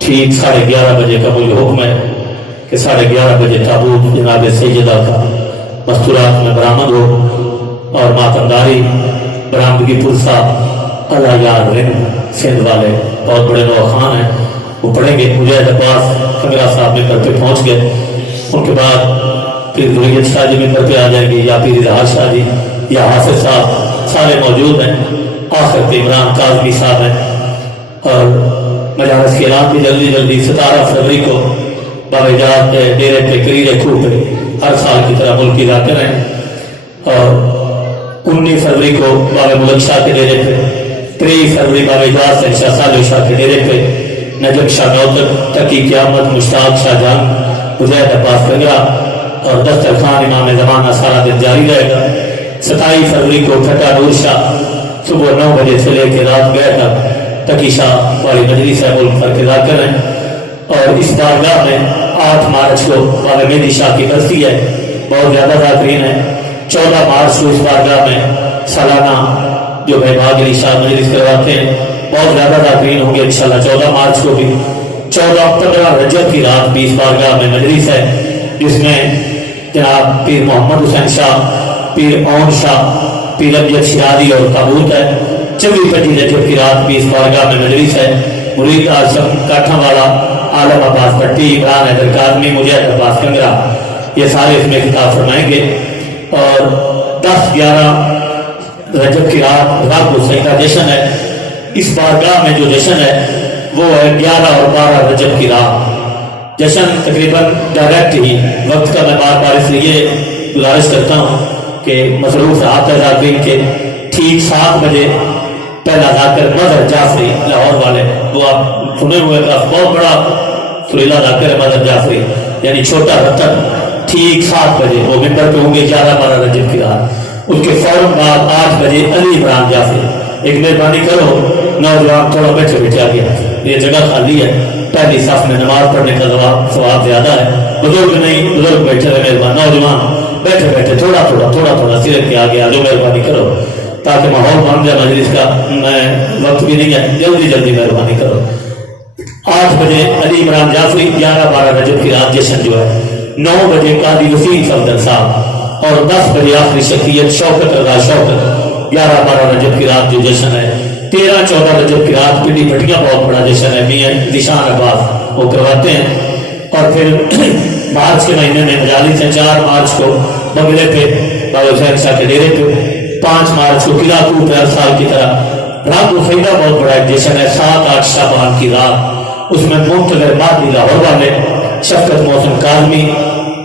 ٹھیک 11:30 بجے کا مجھے حکم ہے کہ 11:30 بجے تابوت جناب سیدہ کا مستورات میں برآمد ہو اور ماتمداری برآمدگی پرسا اللہ یار رنگ سندھ والے بہت بڑے نوخان ہیں، وہ پڑھیں گے۔ مجاہد عباس کنگرا صاحب ممبر پہ پہنچ گئے، ان کے بعد پھر ذریت شاہ جی ممبر پہ آ جائیں گے، یا پھر اظہار شاہ جی یا حافظ صاحب، سارے موجود ہیں۔ آخر پہ عمران کاظمی صاحب ہیں، اور مجالس کے اعلان بھی جلدی 17 فروری کو باوجات ڈیرے پہ قریر کوہ پہ ہر سال کی طرح ملک کی ذاکر ہیں، اور 19 فروری کو بابا ملک شاہ کے ڈیرے پہ، 23 فروری باوجات سے شاہ صالح شاہ کے ڈیرے پہ، نجم شاہ نوتر تقی قیامت مشتاق شاہ جان مجاہد عباس کنگرا، اور دسترخوان امام زمانہ سارا دن جاری رہے گا۔ 27 فروری کو ٹھٹا نور شاہ صبح 9 بجے سے لے کے رات گئے تک تقی شاہ والی مجلس ہے، ملک بھر کے ذاکر ہیں۔ اور اس بارگاہ میں 8 مارچ کو بابا مہدی شاہ کی برسی ہے، بہت زیادہ ذاکرین ہیں۔ 14 مارچ کو اس بارگاہ میں سالانہ جو بھائی بھاگ علی شاہ مجلس کرواتے ہیں، بہت زیادہ ذاکرین ہوں گے انشاءاللہ 14 مارچ کو بھی۔ 15 رجب کی رات بھی اس بارگاہ میں مجلس ہے، جس میں جناب پیر محمد حسین شاہ، پیر اون شاہ، پیر امجد شیرازی اور تابوت ہے۔ 24 رجب کی رات بھی اس بارگاہ میں مجلس ہے۔ مرید آشم کاٹھا والا، عالم عباس بھٹی، عمران حیدر کاظمی، مجاہد عباس کنگرا، یہ سارے اس میں خطاب فرمائیں گے۔ اور 10-11 رجب کی رات راگ حسین کا جشن ہے۔ اس بارگاہ میں جو جشن ہے وہ ہے 11 اور 12 رجب کی رات۔ جشن تقریباً ڈائریکٹ ہی وقت کا میں بار بار اس لیے گزارش کرتا ہوں کہ مصروف رہا ہے ذاکرین کے، ٹھیک 7 بجے پہلا ذاکر مظہر جعفری لاہور والے، وہ آپ سنے ہوئے کہ بہت بڑا سریلا ذاکر ہے مظہر جعفری، یعنی چھوٹا رتن، ٹھیک 7 بجے وہ ممبر پہ ہوں گے 11-12 رجب کی رات۔ اس کے فوراً بعد 8 بجے علی عمران جعفری۔ ایک مہربانی کرو نوجوان تھوڑا بیٹھے بیٹھے آ گیا، یہ جگہ خالی ہے، پہلی صف میں نماز پڑھنے کا ثواب زیادہ ہے۔ بزرگ نہیں، بزرگ بیٹھے رہے، مہربان نوجوان بیٹھے بیٹھے تھوڑا تھوڑا سیرت کے آگے آجو، مہربانی کرو تاکہ ماحول بن جائے مجلس کا۔ میں وقت بھی نہیں ہے، جلدی مہربانی کرو۔ 8 بجے علی عمران جعفری، 11-12 رجب کی رات جشن جو ہے۔ 9 بجے قاضی وسیم صفدر صاحب، اور 10 بجے آخری شخصیت شوکت رضا شوکت، 11-12 رجب کی رات جو جشن ہے۔ 13-14 رجب کی رات پنڈی بھٹیاں بہت بڑا جشن ہے، میاں ذیشان عباس وہ کرواتے ہیں۔ اور پھر مارچ کے مہینے میں مجالس ہیں، 4 مارچ کو بنگلے پہ بابا حسین شاہ کے ڈیرے پہ، 5 مارچ کو قلعہ کوہ پہ ہر سال کی طرح راگ الفیدہ بہت بڑا ایک جشن ہے، 7-8 شعبان کی رات، اس میں منتظر مادی لاہور والے، شفقت محسن کاظمی،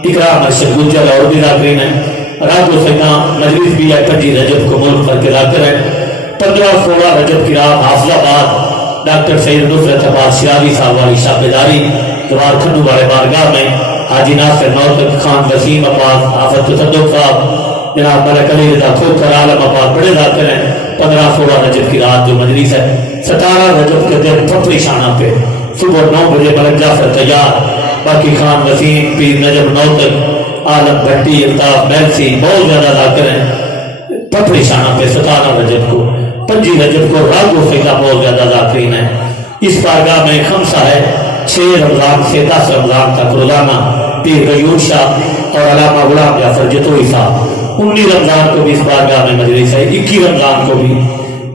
اکرام ارشد گجر اور بھی ذاکرین ہیں۔ راگ الفیدہ مجلس بھی ہے 25 رجب کو ملک بھر کے ذاکر ہے۔ 15-16 رجب کی رات حافظ آباد ڈاکٹر سید نصرت عباس شیرازی صاحب والی شاہ بیداری دوار کھنڈو والے بارگاہ میں، حاجی ناصر نوتر، خان وسیم عباس، حافظ تصدق صاحب، جناب ملک علی رضا کھوکھر، عالم عباس بڑے ذاکر ہیں۔ 15-16 رجب کی رات جو مجلس ہے۔ 17 رجب کے دن پتری شانہ پہ صبح 9 بجے ملک جعفر تیار، باقی خان وسیم، پیر نجم نوتر، عالم بھٹی، الطاف میلسی، بہت زیادہ ذاکر ہیں پتری شانہ پہ 17 رجب کو۔ 25 رجب کو راگ الفیدہ بہت زیادہ ذاکرین ہیں۔ اس بارگاہ میں خمسہ ہے، 6 رمضان سے 10 رمضان تک روزانہ پیر غیور شاہ اور علامہ غلام جعفر جتوئی صاحب۔ 19 رمضان کو بھی اس بارگاہ میں مجلس ہے، 21 رمضان کو بھی۔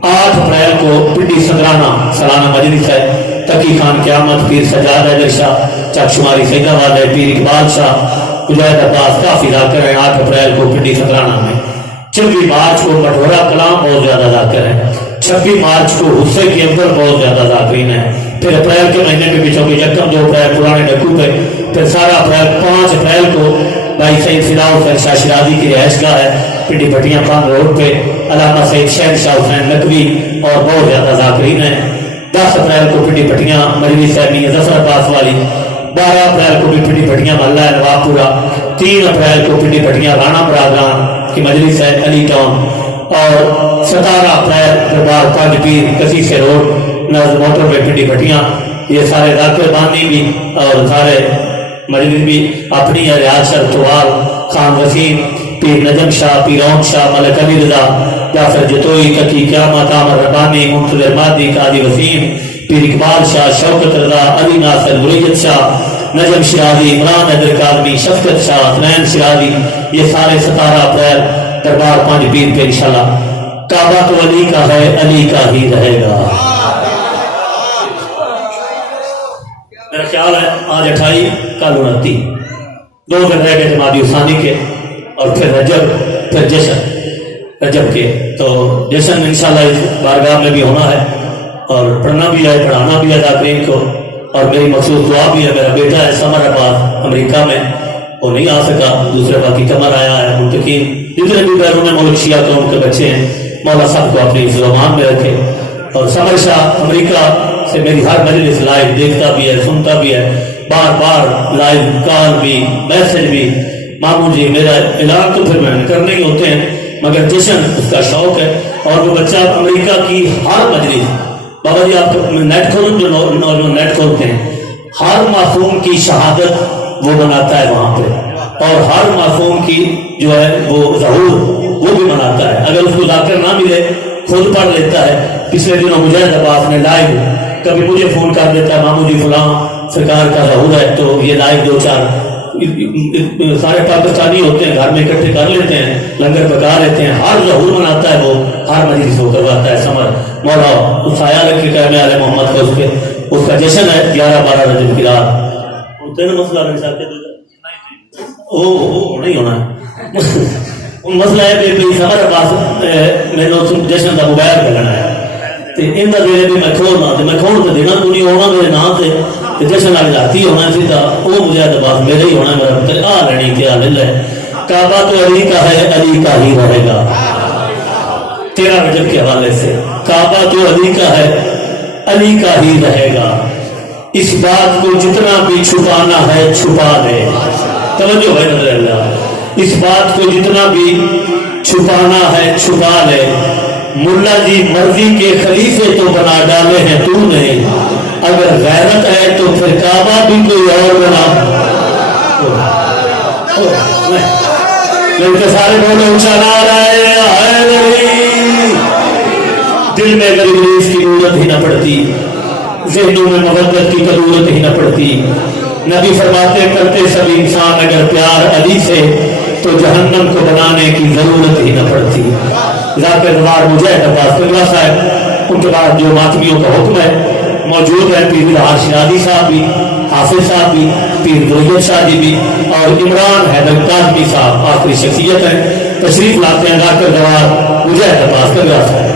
8 اپریل کو پنڈی سنگرانہ سالانہ مجلس ہے، تقی خان قیامت، پیر سجاد حیدر شاہ، چک شماری سیدہ والے، پیر اقبال شاہ، مجاہد عباس، کافی ذاکر ہیں۔ 8 اپریل کو پنڈی سنگرانہ میں۔ 26 مارچ کو مٹھورا کلام بہت زیادہ ذاکر ہیں۔ 26 مارچ کو حصے کے اندر بہت زیادہ ذاکرین ہیں۔ پھر اپریل کے مہینے میں بھی 1 اپریل پرانے ڈکو پہ، پھر سارا اپریل 5 اپریل کو بھائی سید فدا حسین شاہ شیرازی کی رہائش گاہ ہے پنڈی بھٹیاں پان روڈ پہ، علامہ سید شہر شاہ حسین نقوی اور بہت زیادہ ذاکرین ہیں۔ 10 اپریل کو پنڈی بھٹیاں مجلس ہے میاں ظفر عباس والی۔ 12 اپریل کو بھی پنڈی بھٹیاں محلہ ہے نواب پورا۔ 3 اپریل کو پنڈی بھٹیاں رانا برادران کی مجلس ہے علی ٹاؤن۔ اور 17 اپریل دربار پنج پیر کسیسے روڈ نزد موٹر پہ پنڈی بھٹیاں۔ یہ سارے ذاکر بانی بھی اور سارے مجلس بھی اپنی ہے، ریاض شرطوال، خان وسیم، پیر نجم شاہ، پیر اون شاہ، ملک علی رضا، جعفر جتوئی، تقی قیامت، عامر ربانی، منتظر مادی، قاضی وسیم، پیر اقبال شاہ، شوکت رضا، علی ناصر، مریت شاہ، نجم شرازی، عمران حیدر کاظمی، شفقت شاہ، حسنین شرازی، یہ سارے 17 اپریل دربار 5 پیر پہ انشاءاللہ۔ کعبہ تو علی کا ہے، علی کا ہی رہے گا۔ میرا خیال ہے آج 28، کل 29، 2 دن رہ گئے جمادی ثانی کے، اور پھر رجب، پھر جشن رجب کے۔ تو جشن انشاءاللہ اس بارگاہ میں بھی ہونا ہے، اور پڑھنا بھی ہے، پڑھانا بھی ہے ذاکرین کو، اور میری مخصوص دعا بھی ہے۔ میرا بیٹا ہے سمر عباس امریکہ میں، وہ نہیں آ سکا، دوسرے باقی کمر آیا ہے۔ منتقین جتنے بھی بیرون ملک شیعہ قوم کے بچے ہیں، مولا صاحب کو اپنی زبان میں رکھے۔ اور سمر شاہ امریکہ سے میری ہر مجلس لائیو دیکھتا بھی ہے، سنتا بھی ہے، بار بار لائیو کال بھی، میسج بھی۔ ماموں جی میرا اعلان تو پھر میں کرنے ہی ہوتے ہیں، مگر جشن اس کا شوق ہے۔ اور وہ بچہ امریکہ کی ہر مجلس، بابا جی آپ نیٹ کھولیں، جو نوجوان نیٹ کھولتے ہیں، ہر معصوم کی شہادت وہ مناتا ہے وہاں پہ، اور ہر معصوم کی جو ہے وہ ظہور وہ بھی مناتا ہے۔ اگر اس کو ذاکر نہ ملے خود پڑھ لیتا ہے۔ پچھلے دنوں مجاہد عباس نے لائیو کبھی مجھے فون کر دیتا ہے، ماموں جی فلاں سرکار کا ظہور ہے، تو یہ لائیو 2-4 سارے پاکستانی ہوتے ہیں، گھر میں اکٹھے کر لیتے ہیں، لنگر پکا لیتے ہیں، ہر ظہور مناتا ہے وہ، ہر مجلس کو کرواتا ہے۔ سمر مولا اس آیا رکھے کہنے والے محمد کا اس کا جشن ہے 11-12 رجب کی رات۔ ہوتے نا مسئلہ رکھ سکتے وہ نہیں ہونا مسئلہ ہے کہ سمر عباس میں جشن کا موبائل کرنا ہے، ان کا دے بھی میں کھولنا، میں کھول کے دینا تو نہیں ہونا میرے نام سے، جشن والی ذاتی ہونا سی، وہ مجھے عباس میرے ہی ہونا، میرا پتر آ لینی کیا لے ہے۔ کعبہ تو علی کا ہے، علی کا ہی رہے گا۔ 13 رجب کے حوالے سے کعبہ تو علی کا ہے، علی کا ہی رہے گا۔ اس بات کو جتنا بھی چھپانا ہے چھپا لے، توجہ ہے نظر اللہ، اس بات کو جتنا بھی چھپانا ہے چھپا لے، ملا جی مرضی کے خلیفے تو بنا ڈالے ہیں تو نے، اگر غیرت ہے تو پھر کعبہ بھی کوئی اور بنا۔ لیکن سارے بولے اونچا نعرہ حیدری، دل میں اگر ابلیس کی ضرورت ہی نہ پڑتی، ذہنوں میں محبت کی ضرورت ہی نہ پڑتی۔ نبی فرماتے کرتے سب انسان اگر پیار علی سے، تو جہنم کو بنانے کی ضرورت ہی نہ پڑتی۔ ذاکر دوار مجاہد عباس قبلہ صاحب، ان کے بعد جو ماتمیوں کا حکم ہے موجود ہے، پیر الہار شرازی صاحب بھی، حافظ صاحب بھی، پیر مریت شاہ جی بھی، اور عمران حیدر کاظمی صاحب آخری شخصیت ہیں، تشریف لاتے ہیں ذاکر دوار مجاہد عباس قبلہ صاحب۔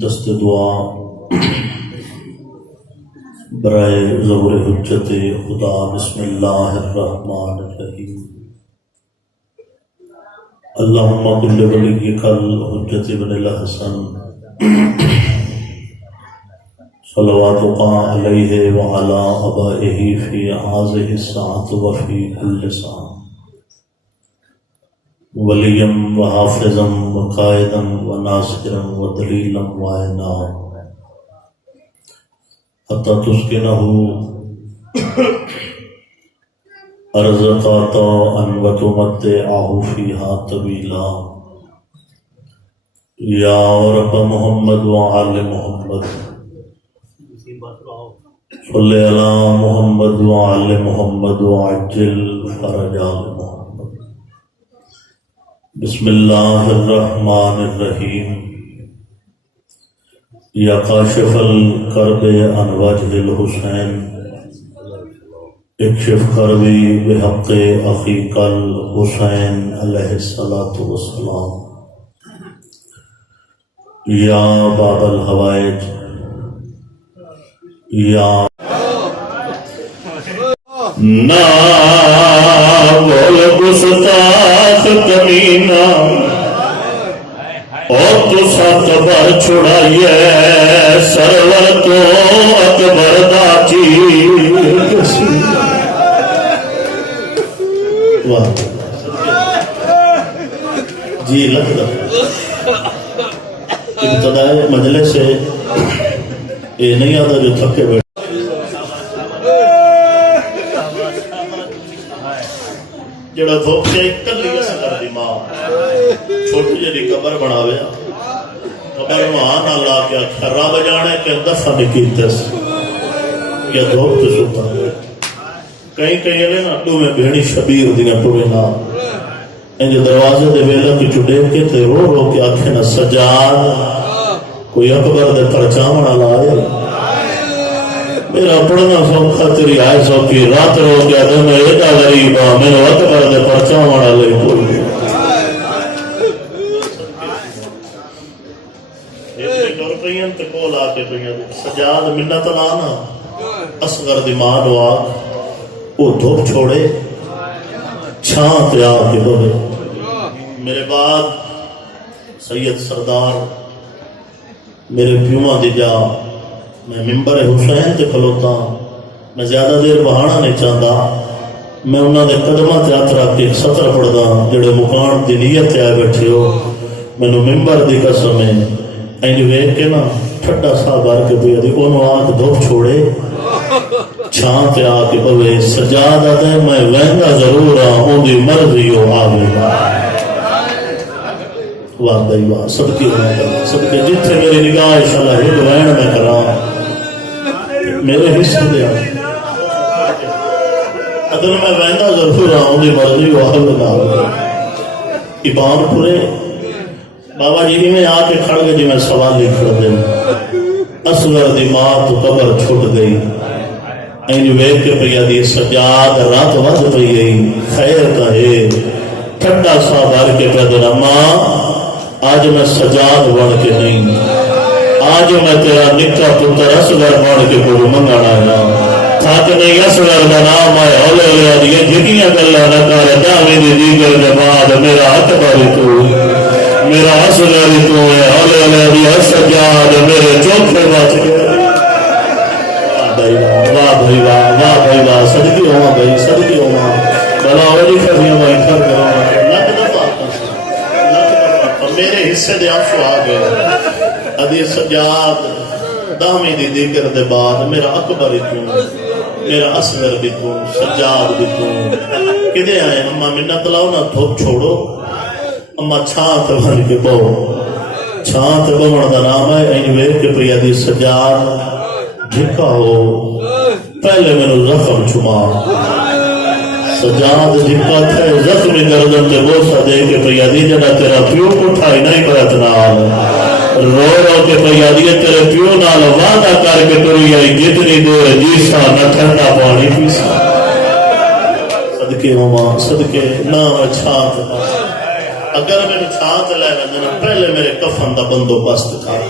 دست دعا برائے ظہور حجت خدا۔ بسم اللہ الرحمن الرحیم۔ اللہم کل ولیک الحجت بن الحسن صلواتک علیہ وعلی آبائہ فی ہذہ الساعۃ وفی کل ساعۃ، ولیم و حافظم و قائدم و ناصرم و دلیلم و عینا، حتی تسکنہ ارضک عطاء و تمتعہ فیہا طویلا، یا رب محمد و آل محمد صلی علی محمد و آل محمد و عجل فرج آل محمد۔ بسم اللہ الرحمن الرحیم۔ یا کاشف الکرب عن وجہ الحسین، اکشف کربی بحق اخیک الحسین علیہ السلام۔ یا باب الحوائج، یا نا بول گستاخ کمینہ، اور تو سات بار چھڑائیے سرور تو اکبر دا چیز۔ جی لگتا ابتدائی مجلس سے یہ نہیں آتا جو تھکے بیٹھے جڑا دھوپ سے کلی چھوٹی جی قبر بناوے قبر وہاں نہ لا کے آخیا رب جانے کہ دفن کیتس یا دھوپ تو ستا کہیں کہیں لے نا تو میں بھیڑی شبیر دینا پورے نا انجھے دروازے دے ویلہ کی چڑے کے تے رو رو کے آنکھیں نا سجاد کوئی اکبر دے پرچامنا لائے میرا پڑھنا سوکھا تیری آئے سوکی رات رو کے آدھے میں ایڈا غریبا میرا اکبر دے پرچامنا لائے پوری ایک دور پہین تے کول آکے پہین سجاد منت لانا اصغر دی ماں نو آگ وہ دھوپ چھوڑے چھان تے آ کے بھوے میرے بعد سید سردار میرے پیوما دی جا میں ممبر حسین تے کھلوتا میں زیادہ دیر بہانا نہیں چاہتا میں انہوں نے قدمہ تے ہاتھ رکھ کے ایک سطر پڑھدا جڑے مکان دی نیت تے آئے بیٹھے ہو مینوں ممبر دی قسم ہے اینج ویکھ کے نا ٹھڈا سا بھر کے پیا دی اونوں آ کے دھوپ چھوڑے چھان تے آ کے پوے سجاد آدھے میں ویندا ضرور ہاں اون دی مرضی ہو آوے واہ بھائی واہ صدقے ہونا صدقے جتھے میری نگاہ انشاءاللہ ہل وین میں کراں میرے حصے دے اگر میں ویندا ضرور ہاں اون دی مرضی ہو آوے ایمان پورے بابا جی میں آ کے کھڑ گئے جی میں سوال لکھ کر دیں اصغر دی ماں تو قبر چھٹ گئی اینج ویکھ کے پیا دی سجاد رات ود پئی گئی خیر کا ہے ٹھنڈا سا بھر کے پیا دینا ماں آج میں سجاد بن کے نہیں آج میں تیرا نکا پتر اصغر بن کے پورو منگانا ہے تھاک نہیں اصغر کا نام آئے ہولے ہولے آدھے جتنیاں گلا نہ کرے دعوی دی دیگر کے بعد میرا اکبر تو میرا اصغر تو ہے ہولے ہولے آدھے سجاد میرے چوکھے بچ گئے واہ بھائی واہ بھائی واہ صدقی ہوا بھائی صدقی ہوا بلا اولی خفیاں میں انٹر کروں لکھ دفعہ میرے حصے دے آنسو آ گئے ادھی سجاد دامی دی دیگر دے بعد میرا اکبر تو میرا اصغر بھی تو سجاد بھی تو کدے آئے اما منت لاؤ نا دھوپ چھوڑو اما چھانت بھر کے بو چھانت بمن دا نام ہے اینوے کے پریا دی سجاد جھکا ہو پہلے میں نے زخم چھما سجاد جھکا تھے زخمی گردن تے بوسا دے کے پیادی جڑا تیرا پیو اٹھائی نہیں برت نال رو رو کے پیادی تیرے پیو نال وعدہ کر کے ٹری آئی جتنی دیر جیسا نہ ٹھنڈا پانی پیسا صدقے ماما صدقے نہ چھانت اگر میں نے چھانت لے رہا پہلے میرے کفن دا بندوبست تھا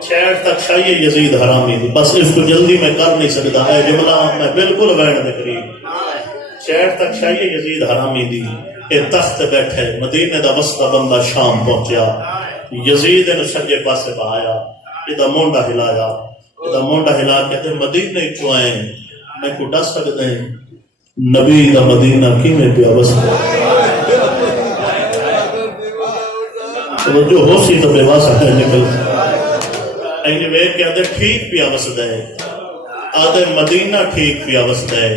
چھیڑ تک شاہی یزید حرامی دی بس اس کو جلدی میں کر نہیں سکتا ہے جملہ میں بالکل وین دے قریب چھیڑ تک شاہی یزید حرامی دی اے تخت بیٹھے مدینے دا وسطہ بندہ شام پہنچیا یزید نے سجے پاسے بہایا ادھا مونڈا ہلایا ادھا مونڈا ہلا کے دے مدینے چوائیں میں کو ڈس سکتے ہیں نبی دا مدینہ کی میں پیا بس جو ہو سی تو بے واسع ہے نکل اینی ویک کے آدھے ٹھیک پیا وسد ہے آدھے مدینہ ٹھیک پیا وسد ہے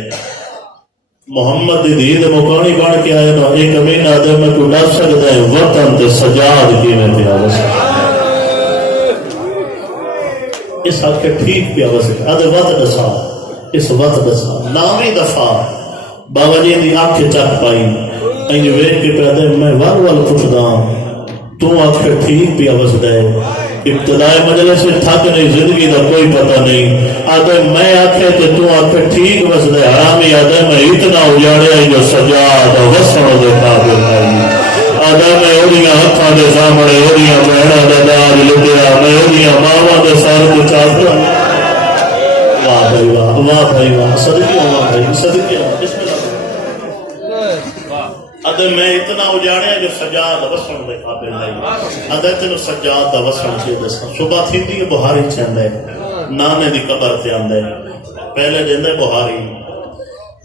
محمد دی دید مکانی بان کے آئے نا ایک امین آدھے میں کو ڈر سکتا ہے وطن تے سجاد کی میں پیا وسد اس حد کے ٹھیک پیا وسد آدھے وط دسا اس وط دسا نامی دفعہ بابا جی دی آنکھیں چک پائی اینی ویک کے پیادے میں وال پوچھدا تو آنکھیں ٹھیک پیا وسد ہے ابتدائی مجلس سے تھک نہیں زندگی دا کوئی پتہ نہیں آدھے میں آکھے کہ تو آکھے ٹھیک وسدے حرامی آدھے میں اتنا اجاڑے آئی جو سجاد وسن دے قابل نہیں آدھے میں اوڑیاں ہتھاں دے سامنے اوڑیاں بہناں دے دار لٹیا میں اوڑیاں ماواں دے سار کو چاہتا واہ بھائی واہ بھائی واہ صدقے واہ بھائی صدقے بسم اللہ ادھے میں اتنا اجاڑیا جو سجاد وسن دے قابل نہیں ادھے تینو سجاد دا وسن کے دسا صبح تھی دی بہاری چاندے نانے دی قبر تے آندے پہلے دیندے بہاری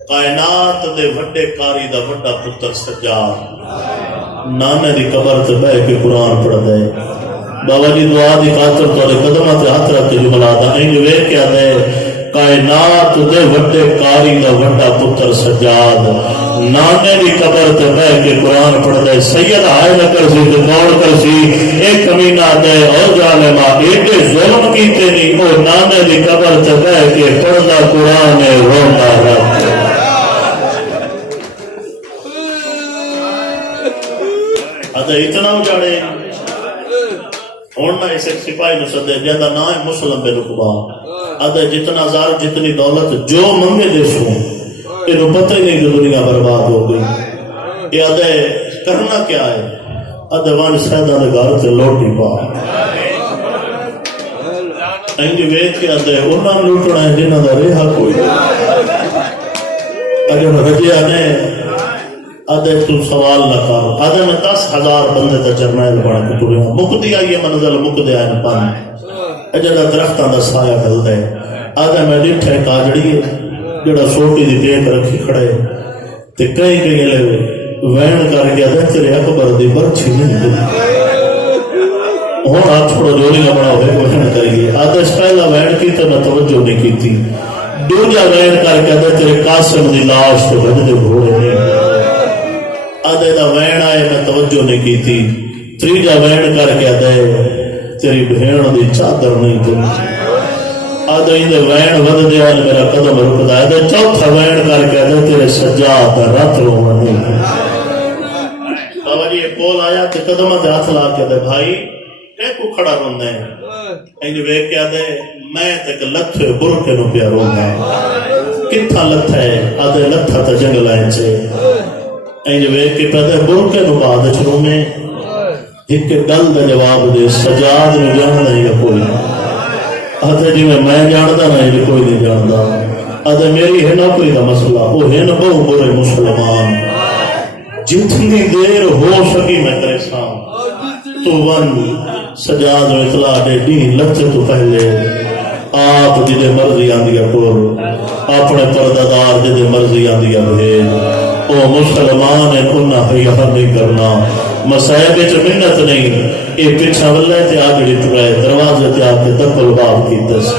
کائنات دے وڈے کاری دا وڈا پتر سجاد نانے دی قبر تے بیٹھ کے قرآن پڑھ دے بابا جی دعا دی خاطر تواڈے قدماں تے ہاتھ رکھ کے جملہ دا اینج ویکھ کے آندے کائنات دے وڈے کاری دا وڈا پتر سجاد نانے دی قبر تے بیٹھ کے قرآن پڑھ دے سید آئے نہ کر سی تے کون کر سی ایک کمینہ دے اور ظالما ایڈے ظلم کیتے نہیں او نانے دی قبر تے بیٹھ کے پڑھدا قرآن روندا رب ادھے اتنا اجاڑے ہونا اس ایک سپاہی نو سدے جہاں نام ہے مسلم بن عقبہ ادھے جتنا زار جتنی دولت جو منگے دے سو یہ پتہ ہی نہیں کہ دنیا برباد ہو گئی یہ ادھے کرنا کیا ہے ادھے وان سیدہ دے گھر تے لوٹی پا انج ویکھ کے ادھے انہاں لوٹنا ہے جنہاں دا رہا کوئی اگر رجیا نے ادھے تو سوال نہ کر ادھے میں 10,000 بندے تے جرنیل بن کے ٹریا مکدی آئی ہے منزل مکدی آئے نہ پان جڑا درختاں دا سایہ ڈلدا ہے ادھے میں ڈٹھے کاجڑی ہے جڑا سوٹی دی ٹیک رکھی کھڑے تے کئی کئی لے وین کر کے ادھے تیرے اکبر دی برچھی نہیں دی ہن ہاتھ چھوڑو جوڑی نہ بڑا ہوئے وین کریے ادھے پہلا وین کی تے میں توجہ نہیں کیتی دوجا وین کر کے ادھے تیرے قاسم دی لاش تے بجدے گھوڑے نہیں آدھے دا وین آئے میں توجہ نہیں کی تھی تریجا وین کر کے آدھے تیری بہن دی چادر نہیں دن آدھے اندھے وین ود دیا میرا قدم رک دا آدھے چوتھا وین کر کے آدھے تیرے سجاد رات رونا نہیں بابا جی ایک کول آیا تے قدم تے ہاتھ لا کے آدھے بھائی اے کو کھڑا روندے ہیں انج ویکھ کے آدھے میں تے لتھے برکے نو پیا روندا کتھا لتھا ہے آدھے لتھا تے جنگل آئے چے اینج ویکھ کے پہلے برکے نو بعد چھروں میں ایک گل دا جواب دے سجاد نو جاندا نہیں کوئی آدھے جی میں جاندا نہیں کوئی نہیں جاندا آدھے میری ہے نہ کوئی دا مسئلہ وہ ہے نہ بہو برے مسلمان جتنی دیر ہو سکی میں کرے سام تو ون سجاد نو اطلاع دے دین لگتے تو پہلے آپ جدے مرضی آندیا کور اپنے پردادار جدے مرضی آندیا بھیج او مسلمان ہیں انہاں حیاء نہیں کرنا مسائب چ منت نہیں اے پیچھا واللہ تے آگڑی ٹرائے دروازے تے آکے دبل باب کی دس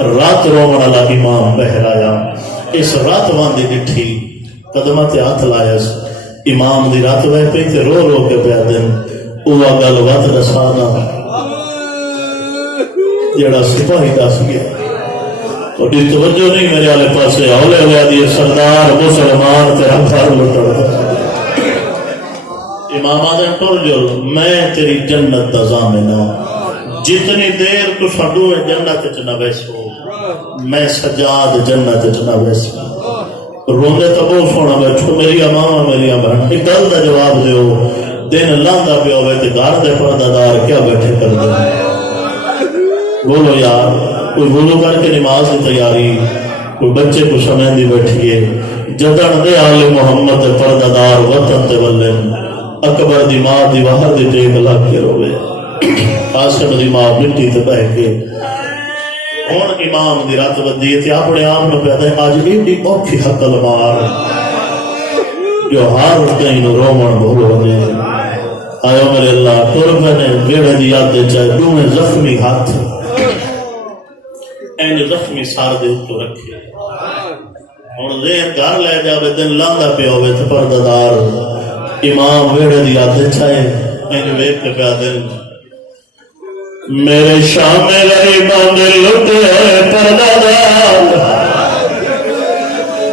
رات رومن والا امام بہرایا اس رات واندی ڈٹھی قدمہ تے ہاتھ لایا امام دی رات وے پئی تے رو رو کے پیا دن اوہ گل وات رسانا جڑا سپاہی دس گیا اور دی توجہ نہیں میرے آلے پاسے اولے ہویا دی سردار مسلمان تیرا گھر لٹڑ امام آدم ٹر جو میں تیری جنت دا ضامنہ جتنی دیر تو سڈو جنت چ نہ بیسو میں سجاد جنت چ نہ بیسو روندے تو بہت سونا بیٹھو میری اماما میری بہن ایک گل دا جواب دیو دن لاندا پیا ہوئے تے گھر دے پردادار کیا بیٹھے کر دے بولو یار کوئی وضو کر کے نماز کی تیاری کوئی بچے کو سمجھتی بیٹھیے جدن دے آل محمد پردادار وطن تے ولن اکبر دی ماں دی باہر دی ٹیک لگ کے روے قاسم دی ماں مٹی تے بہ کے ہن امام دی رات ودی تے اپنے آپ نو پیدا اج ایڈی اوکھی حقل مار جو ہر کہیں نو رومن بولو نے آئے میرے اللہ ٹر پنے بیڑے دی یاد دے چاہے دونے زخمی ہاتھ این زخمی سار دے تو رکھے اور ذہن گھر لے جاوے دن لاندا پہ ہوئے تو پردادار امام ویڑے دی آدھے چاہے این ویک کے پہ دن میرے شام رہی باندے لٹے پردادار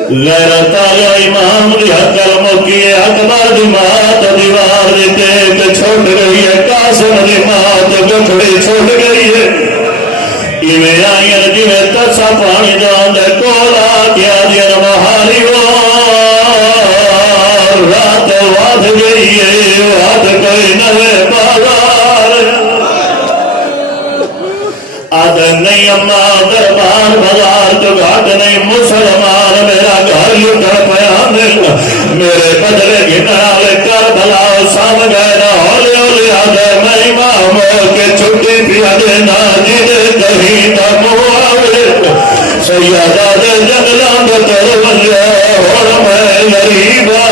غیرت آیا امام دی حقل مکیے اکبر دی مات دیوار دی ٹیک چھوٹ گئی ہے قاسم دی مات گٹھڑی چھوٹ گئی ہے میں آئین جی میں تسا پانی جان دے کولا کیا دین مہاری وار رات واد گئی ہے واد کوئی نوے بازار آدھر نہیں اماں دربار بازار تو گھاٹ نہیں مسلمان میرا گھر لٹا پیان میرے بدلے گھنالے کر بھلا سام گئے نہ ہولی ہولی آدھر میں امام کے چھٹی پیا دینا جیدے کہیں نہ مواوے سیادہ دے جنگلان در وجہ اور میں غریبا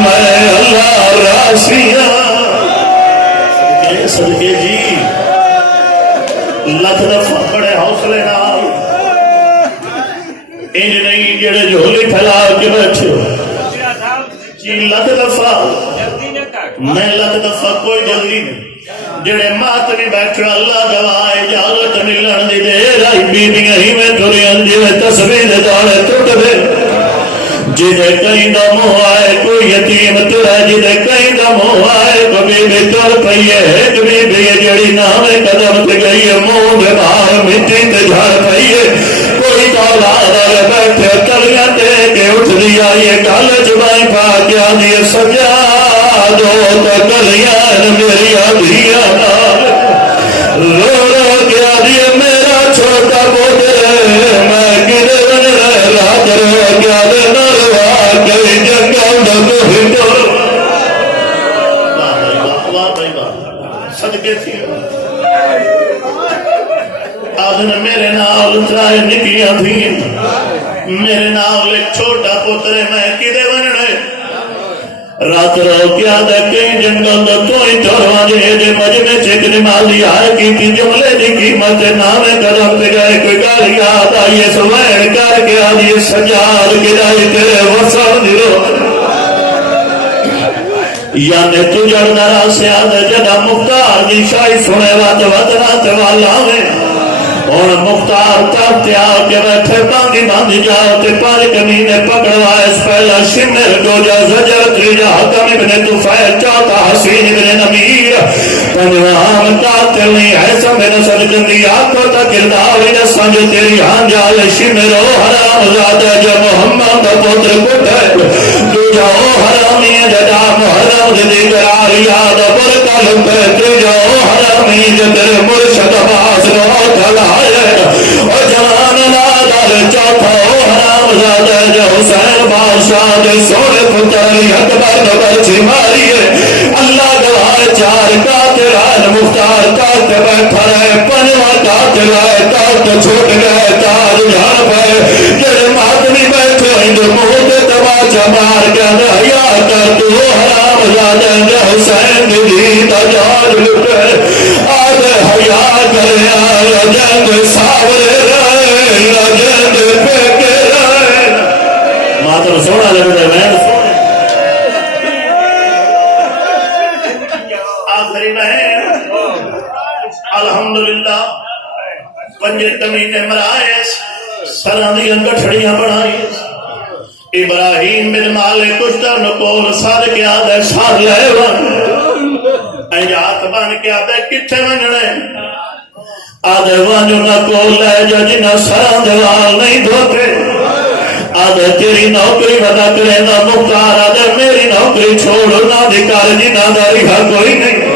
میں اللہ راسیہ صدقے جی لکھ دفعہ بڑے حوصلے نال جڑے جھولی پھیلا کے بیٹھے ہو جی لکھ دفعہ میں لکھ دفعہ کوئی جلدی نہیں جڑے ماتمی بیٹھے اللہ گواہ اجازت ملن دی دیر آئی بیبیاں ہی میں تریاں جی میں تصویر دارے ٹوٹ دے جدے کہیں دا منہ آئے کوئی یتیم ترے جدے کہیں دا منہ آئے کوئی بیبی تر پئیے ایک بیبی جڑی نامے قدم تے گئی منہ دے باہر مٹی تے جھڑ پئیے کوئی اولاد والے بیٹھے تلیاں دے کے اٹھ دیا یہ گل جبائیں پا کے آدھی سجا دو تو کلیاں میری آدھیا رو رو کے آدھی میرا چھوٹا پوتر میں کدے بن رات رو کے آدھے نروا کئی جنگل دو ہندو صدقے تھی آدھن میرے نال ترائے نکیاں تھی میرے نال ایک چھوٹا پوتر میں کدے بننے رات رو کیا دے کئی جنگل دو توئی چورواں جے مجمع چک نمازی آئے کی تھی جملے دی قیمت نامے قدم دے گئے کوئی گال یاد آئیے سوائن کر کے آدھی سجاد گرائی تیرے وصل دلو یعنی تو جڑنا سے آدھے جدا مختار دی شاہی سنے وات وطنات والا میں اور مختار ترتے آ کے بیٹھے باندھی باندھی جاؤ تے پار کمینے پکڑوائے اس پہلا شمر دوجہ زجر تریجہ حکم ابن طفیل چوتھا حسین ابن نمیر پنجوام قاتل نہیں ایسا میں نسل جندی آنکھوں تا کرداری نسل جو تیری آنجال شمر او حرام زادہ جو محمد پوتر کٹھے دوجہ او حرامی جدا محرم دی قرار یاد برکل پہ تریجہ او حرامی جدر مرشد باز رو تھلا اور جوان نادر چوتھا او حرام زادہ جو حسین بادشاہ دے سونے پتری اکبر نبر چھی ماریے اللہ گواہ چار قاتلان مختار تاکت بیٹھا رہے پنوا قاتل آئے تاکت چھوٹ گئے تاج جھان پہ جڑے ماتمی بیٹھے ہندو مہد تباچہ مار کے دہیا کر تو حرام زادہ جو حسین دید جان لکے آدھے حیاء کرے آیا جنگ ساورے رہے لجند پیکے رہے ماتم سونا لگتے میں آخری بہن الحمدللہ پنجے کمینے مرائے سران دی انگٹھڑیاں بڑھائی ابراہیم بن مالک کشتر نکول سار کے آدھے سار لے ون ایجات بان کے آدھے کتھے مننے آدھے وانجو نکول لے جو جنہ سران دیوال نہیں دھوتے آدھے تیری نوکری بدا کرے نہ مختار آدھے میری نوکری چھوڑو نہ دکار جنہ داری ہاں کوئی نہیں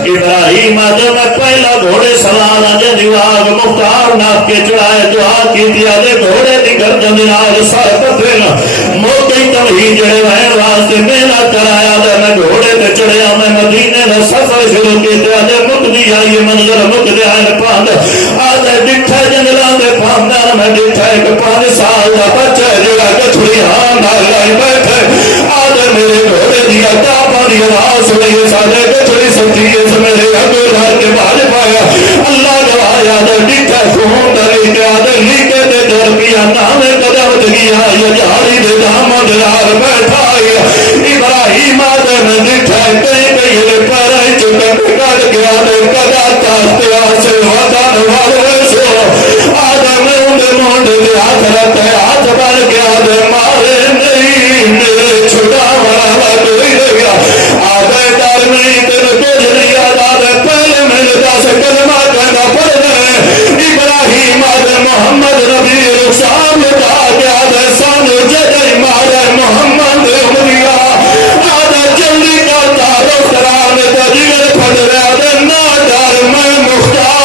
ابراہیم آدھے میں پہلا گھوڑے سوال آدھے دیواغ مختار ناپ کے چڑھائے دعا کی تھی آدھے گھوڑے دی گردن دنال سار پترین موقعی تمہیں جڑے وین واسطے میلا کرایا آدھے میں گھوڑے پہ چڑھیا میں مدینے میں سفر شروع کی تھی آدھے مک دیا یہ منظر مک دیا ہے پاند آدھے ڈٹھے جنگلان دے پاندر میں ڈٹھے ایک 5 سال دا بچہ جڑا کچھڑی ہاں نال لائی بیٹھے آدھے میرے گھوڑے دیا کعبہ دی آواز ہوئی سارے کچھڑی سکتی ہے میرے اگر گھر کے باہر پایا اللہ گواہ آدھے ڈٹھے خون دلی کے آدھے لیکے دے در پیا نامے قدم دگیا یہ جاری دے دامد لار بیٹھا ابراہیم آدھے میں ڈٹھے کئی کئی پرائی چکر کر کے آدھے قدر تاستے آسے وطن والے سو آدھے میں انہیں مونڈ دے ہاتھ رکھتے ہاتھ بار کے آدھے مارے نہیں میرے چھٹا مرا کوئی لگا آدھے ڈر نہیں تیرے کچھ نہیں آدھے پہلے میں نے 10 کلمہ کہنا پڑھنے ابراہیم آدھے محمد نبی رخصان لٹا کے آدھے سانو جدائی مارے محمد امریا آدھے جلدی کرتا رفتران تجیر پھڑ رہے آدھے نا ڈر میں مختار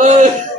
اللہ